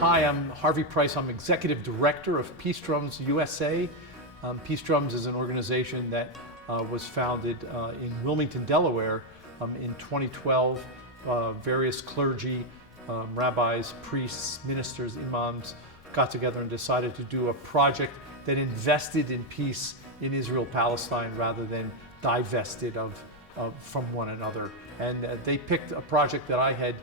Hi, I'm Harvey Price. I'm Executive Director of Peace Drums USA. Peace Drums is an organization that was founded in Wilmington, Delaware in 2012. Various clergy, rabbis, priests, ministers, imams got together and decided to do a project that invested in peace in Israel-Palestine rather than divested from one another. And they picked a project that I had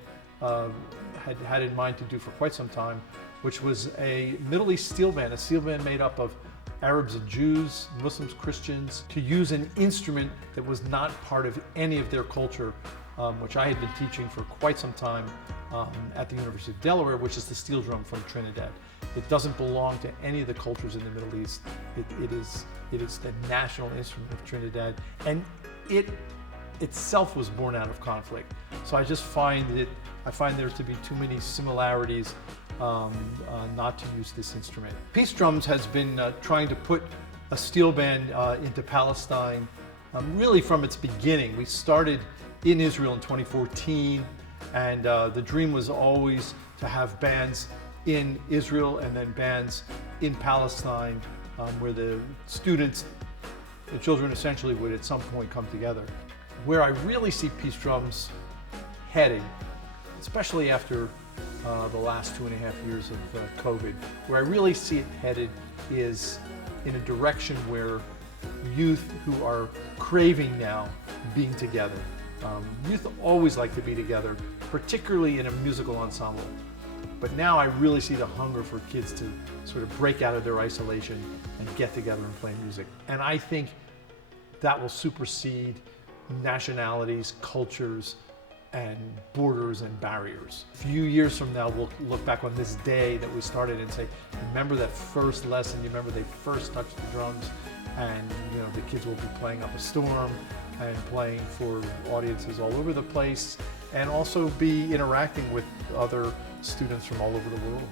in mind to do for quite some time, which was a Middle East steel band, a steel band made up of Arabs and Jews, Muslims, Christians, to use an instrument that was not part of any of their culture, which I had been teaching for quite some time at the University of Delaware, which is the steel drum from Trinidad. It doesn't belong to any of the cultures in the Middle East. It is the national instrument of Trinidad, and it itself was born out of conflict. So I just find there to be too many similarities not to use this instrument. Peace Drums has been trying to put a steel band into Palestine really from its beginning. We started in Israel in 2014, and the dream was always to have bands in Israel and then bands in Palestine where the students, the children essentially would at some point come together. Where I really see Peace Drums heading, especially after the last 2.5 years of COVID, where I really see it headed is in a direction where youth who are craving now being together. Youth always like to be together, particularly in a musical ensemble. But now I really see the hunger for kids to sort of break out of their isolation and get together and play music. And I think that will supersede nationalities, cultures, and borders and barriers. A few years from now, we'll look back on this day that we started and say, remember that first lesson, you remember they first touched the drums, and the kids will be playing up a storm and playing for audiences all over the place, and also be interacting with other students from all over the world.